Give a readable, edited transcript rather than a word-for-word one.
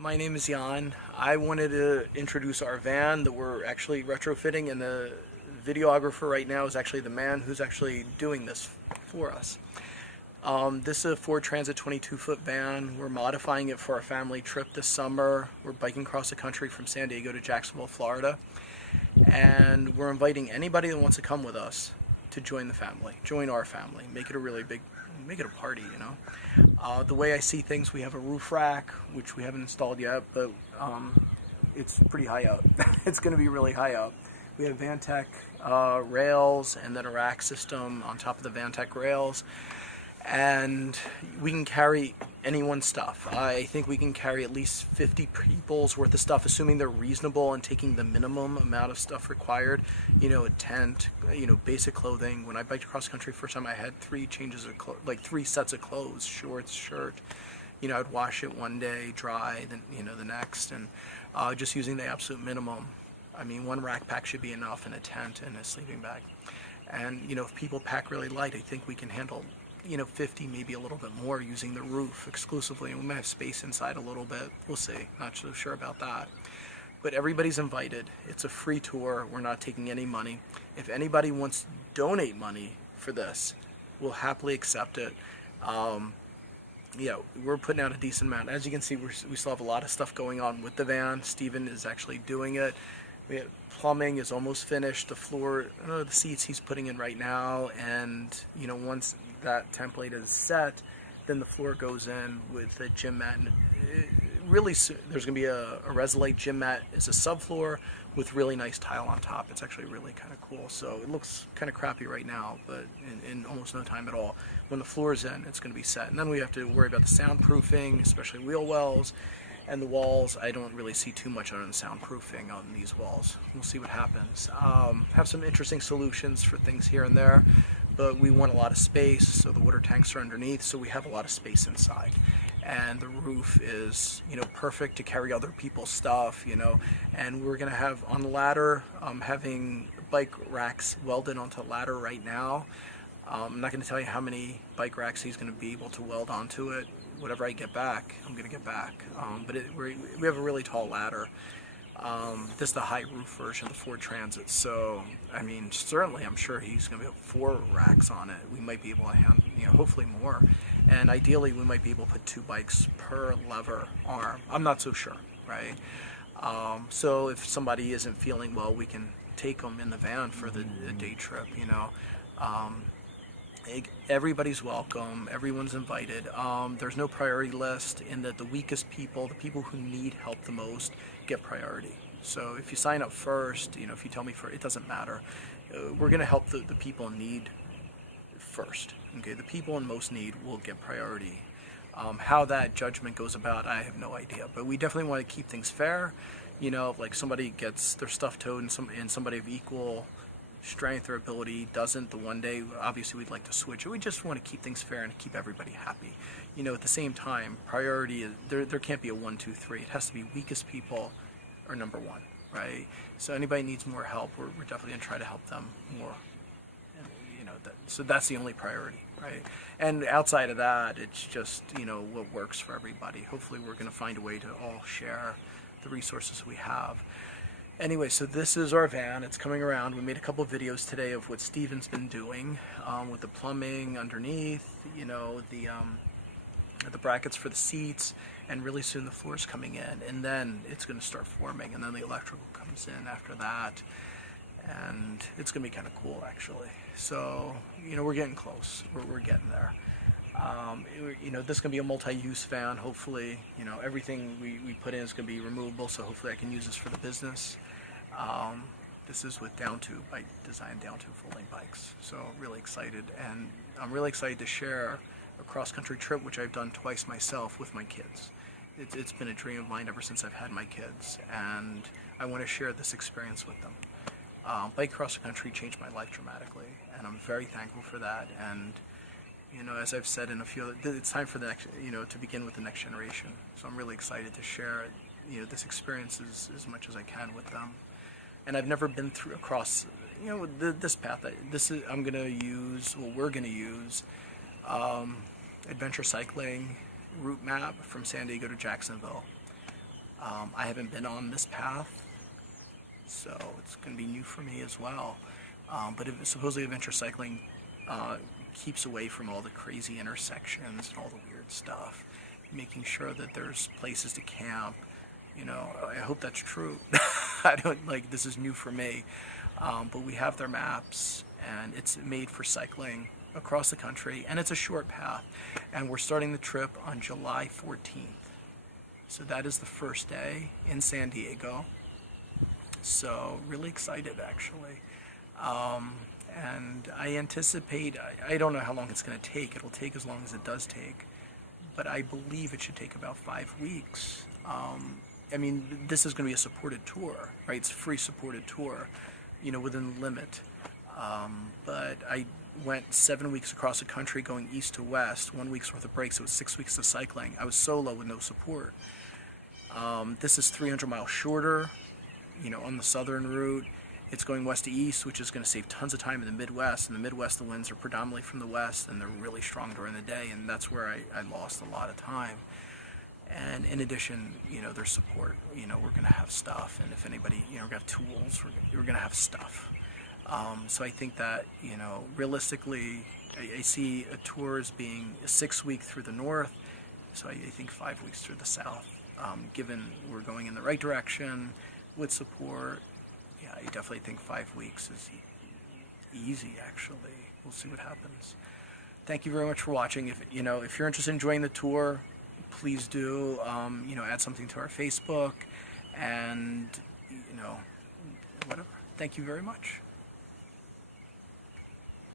My name is Jan. I wanted to introduce our van that we're actually retrofitting, and the videographer right now is actually the man who's actually doing this for us. This is a Ford Transit 22-foot van. We're modifying it for our family trip this summer. We're biking across the country from San Diego to Jacksonville, Florida. And we're inviting anybody that wants to come with us to join the family, join our family, make it a really big, make it a party, you know. The way I see things, we have a roof rack, which we haven't installed yet, but it's pretty high up. It's going to be really high up. We have Vantech rails and then a rack system on top of the Vantech rails. And we can carry anyone's stuff. I think we can carry at least 50 people's worth of stuff, assuming they're reasonable and taking the minimum amount of stuff required. You know, a tent, you know, basic clothing. When I biked across country first time, I had three changes of like 3 sets of clothes, shorts, shirt. You know, I'd wash it one day, dry, then the next, and just using the absolute minimum. I mean, 1 rack pack should be enough, in a tent and a sleeping bag. And you know, if people pack really light, I think we can handle 50, maybe a little bit more, using the roof exclusively, and we might have space inside a little bit. We'll see. Not so sure about that. But everybody's invited. It's a free tour. We're not taking any money. If anybody wants to donate money for this, we'll happily accept it. We're putting out a decent amount. As you can see, we still have a lot of stuff going on with the van. Steven is actually doing it. Plumbing is almost finished. The floor, the seats he's putting in right now, and once that template is set, then the floor goes in with a gym mat. And really soon, there's going to be a Resolite gym mat as a subfloor with really nice tile on top. It's actually really kind of cool. So it looks kind of crappy right now, but in almost no time at all, when the floor's in, it's going to be set. And then we have to worry about the soundproofing, especially wheel wells. And the walls, I don't really see too much on the soundproofing on these walls. We'll see what happens. Have some interesting solutions for things here and there, but we want a lot of space, so the water tanks are underneath, so we have a lot of space inside. And the roof is, perfect to carry other people's stuff, and we're gonna have on the ladder, having bike racks welded onto the ladder right now. I'm not gonna tell you how many bike racks he's gonna be able to weld onto it. Whatever I get back, I'm going to get back. But we have a really tall ladder. This is the high roof version of the Ford Transit. So, I mean, certainly I'm sure he's going to have 4 racks on it. We might be able to handle, hopefully more. And ideally, we might be able to put 2 bikes per lever arm. I'm not so sure, right? So if somebody isn't feeling well, we can take them in the van for the day trip, Everybody's welcome, everyone's invited. There's no priority list, in that the weakest people, the people who need help the most, get priority. So if you sign up first, if you tell me first, it doesn't matter. We're going to help the people in need first. Okay, the people in most need will get priority. How that judgment goes about, I have no idea. But we definitely want to keep things fair. Like somebody gets their stuff towed and somebody of equal strength or ability doesn't the one day, obviously we'd like to switch it. We just want to keep things fair and keep everybody happy. At the same time, priority is, there can't be a 1, 2, 3. It has to be weakest people are number 1, right? So anybody needs more help, we're definitely going to try to help them more. And, so that's the only priority, right? And outside of that, it's just, what works for everybody. Hopefully we're going to find a way to all share the resources we have. Anyway, so this is our van. It's coming around. We made a couple of videos today of what Steven's been doing with the plumbing underneath, the brackets for the seats, and really soon the floor's coming in, and then it's going to start forming, and then the electrical comes in after that, and it's going to be kind of cool, actually. So, we're getting close. We're getting there. This is going to be a multi-use van, hopefully. Everything we put in is going to be removable, so hopefully I can use this for the business. This is with down tube. I designed down tube folding bikes, so really excited. And I'm really excited to share a cross-country trip, which I've done twice myself with my kids. It's been a dream of mine ever since I've had my kids, and I want to share this experience with them. Bike cross-country changed my life dramatically, and I'm very thankful for that. And as I've said in a few, it's time for the next, to begin with the next generation. So I'm really excited to share, this experience as much as I can with them. And I've never been across, this path. I'm going to use, we're going to use adventure cycling route map from San Diego to Jacksonville. I haven't been on this path, so it's going to be new for me as well. But supposedly adventure cycling keeps away from all the crazy intersections and all the weird stuff, making sure that there's places to camp. You know, I hope that's true. I don't, like, this is new for me. But we have their maps, and it's made for cycling across the country, and it's a short path. And we're starting the trip on July 14th. So that is the first day in San Diego. So really excited, actually. And I anticipate, I don't know how long it's going to take. It'll take as long as it does take. But I believe it should take about 5 weeks. I mean, this is going to be a supported tour, right? It's a free supported tour, you know, within the limit. But I went 7 weeks across the country going east to west, 1 week's worth of breaks, so it was 6 weeks of cycling. I was solo with no support. This is 300 miles shorter, you know, on the southern route. It's going west to east, which is going to save tons of time in the Midwest. In the Midwest, the winds are predominantly from the west, and they're really strong during the day, and that's where I lost a lot of time. And in addition, you know, there's support. You know, we're going to have stuff, and if anybody, you know, we're going to have tools, we're going to have stuff. So I think that, you know, realistically, I see a tour as being a 6 week through the north, so I think 5 weeks through the south. Given we're going in the right direction with support, yeah, I definitely think 5 weeks is easy, actually. We'll see what happens. Thank you very much for watching. If you're interested in joining the tour, please do, you know, add something to our Facebook, and, you know, whatever. Thank you very much.